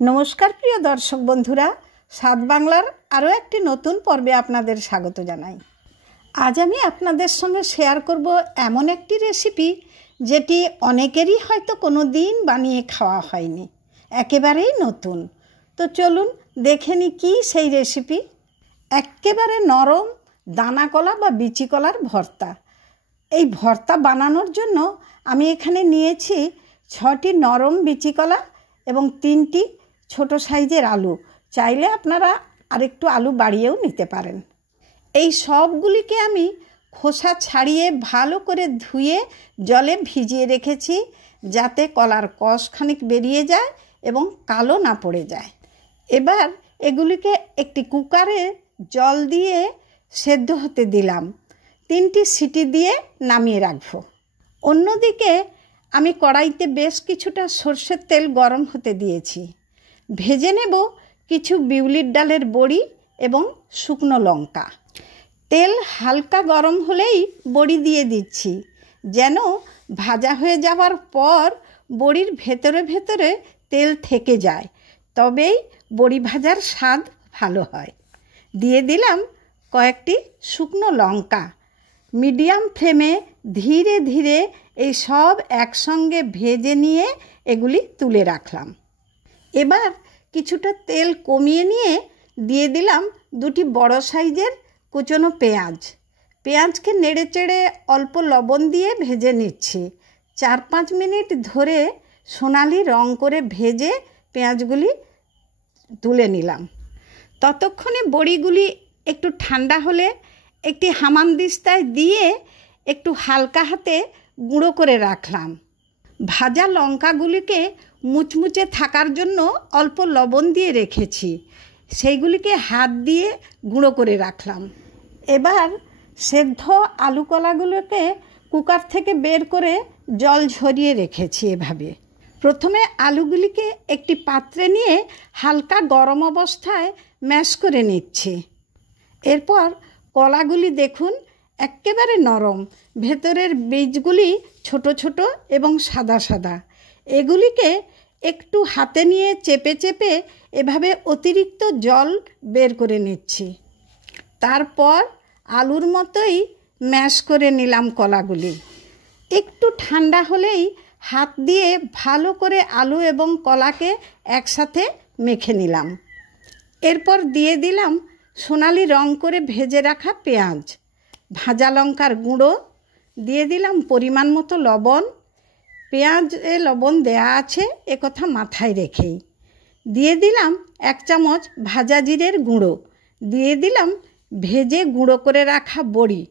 नमस्कार प्रिय दर्शक बंधुरा सात बांगलार आरो एकटी नतून पर्वे आपनादेर स्वागत जानाई। आज आमी आपनादेर संगे शेयर करब एमन एकटी रेसिपि जेटी अनेकेरई हयतो कोनोदिन बानिये खावा हयनि, एकेबारेई नतून। तो चलुन देखे नि कि सेई रेसिपि। एकेबारे नरम दाना कला बा बिचि कलार भर्ता। এই ভর্তা বানানোর জন্য আমি এখানে নিয়েছি ৬টি নরম বিচি কলা এবং ৩টি ছোট সাইজের আলু। চাইলে আপনারা আরেকটু আলু বাড়িয়েও নিতে পারেন। এই সবগুলিকে আমি খোসা ছাড়িয়ে ভালো করে ধুয়ে জলে ভিজিয়ে রেখেছি যাতে কলার কষ খানিক বেরিয়ে যায় এবং কালো না পড়ে যায়। এবার এগুলিকে একটি কুকারে জল দিয়ে সেদ্ধ হতে দিলাম। 3টি সিটি দিয়ে নামিয়ে রাখবো। অন্যদিকে আমি কড়াইতে বেশ কিছুটা সরষের তেল গরম হতে দিয়েছি। ভেজে নেব কিছু বিউলির ডালের বড়ি এবং শুকনো লঙ্কা। তেল হালকা গরম হলেই বড়ি দিয়ে দিচ্ছি যেন ভাজা হয়ে যাওয়ার পর বড়ির ভেতরে ভেতরে তেল থেকে যায়, তবেই বড়ি ভাজার স্বাদ ভালো হয়। দিয়ে দিলাম কয়েকটি শুকনো লঙ্কা। মিডিয়াম ফ্লেমে ধীরে ধীরে এই সব একসঙ্গে ভেজে নিয়ে এগুলি তুলে রাখলাম। এবার কিছুটা তেল কমিয়ে নিয়ে দিয়ে দিলাম 2টি বড় সাইজের কুচনো পেঁয়াজ। পেঁয়াজকে নেড়ে চেড়ে অল্প লবণ দিয়ে ভেজে নিচ্ছি। 4-5 মিনিট ধরে সোনালি রং করে ভেজে পেঁয়াজগুলি তুলে নিলাম। ততক্ষণে বড়িগুলি একটু ঠান্ডা হলে একটি হামানদিস্তায় দিয়ে একটু হালকা হাতে গুঁড়ো করে রাখলাম। ভাজা লঙ্কাগুলিকে মুচমুচে থাকার জন্য অল্প লবণ দিয়ে রেখেছি, সেইগুলিকে হাত দিয়ে গুঁড়ো করে রাখলাম। এবার সেদ্ধ আলু কলাগুলোকে কুকার থেকে বের করে জল ঝরিয়ে রেখেছি। এভাবে প্রথমে আলুগুলিকে একটি পাত্রে নিয়ে হালকা গরম অবস্থায় ম্যাশ করে নিচ্ছি। এরপর কলাগুলি দেখুন একেবারে নরম, ভেতরের বীজগুলি ছোট ছোট এবং সাদা সাদা। এগুলিকে একটু হাতে নিয়ে চেপে চেপে এভাবে অতিরিক্ত জল বের করে নিচ্ছি। তারপর আলুর মতোই ম্যাশ করে নিলাম কলাগুলি। একটু ঠান্ডা হলেই হাত দিয়ে ভালো করে আলু এবং কলাকে একসাথে মেখে নিলাম। এরপর দিয়ে দিলাম সোনালি রং করে ভেজে রাখা পেঁয়াজ, ভাজা লঙ্কার গুঁড়ো, দিয়ে দিলাম পরিমাণ মতো লবণ। পেঁয়াজে লবণ দেয়া আছে একথা মাথায় রেখেই। দিয়ে দিলাম 1 চামচ ভাজা জিরের গুঁড়ো, দিয়ে দিলাম ভেজে গুঁড়ো করে রাখা বড়ি।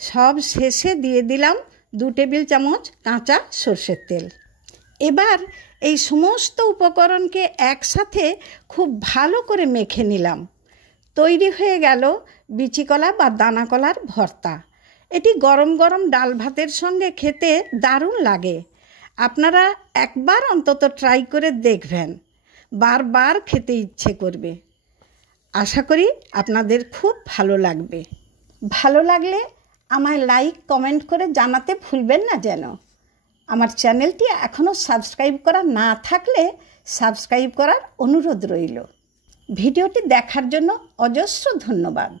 সব শেষে দিয়ে দিলাম 2 টেবিল চামচ কাঁচা সরষের তেল। এবার এই সমস্ত উপকরণকে একসাথে খুব ভালো করে মেখে নিলাম। তৈরি হয়ে গেল বিচি কলা বা দানা কলার ভর্তা। এটি গরম গরম ডাল ভাতের সঙ্গে খেতে দারুণ লাগে। আপনারা একবার অন্তত ট্রাই করে দেখবেন, বারবার খেতে ইচ্ছে করবে। আশা করি আপনাদের খুব ভালো লাগবে। ভালো লাগলে আমায় লাইক কমেন্ট করে জানাতে ভুলবেন না যেন। আমার চ্যানেলটি এখনও সাবস্ক্রাইব করা না থাকলে সাবস্ক্রাইব করার অনুরোধ রইল। ভিডিওটি দেখার জন্য অজস্র ধন্যবাদ।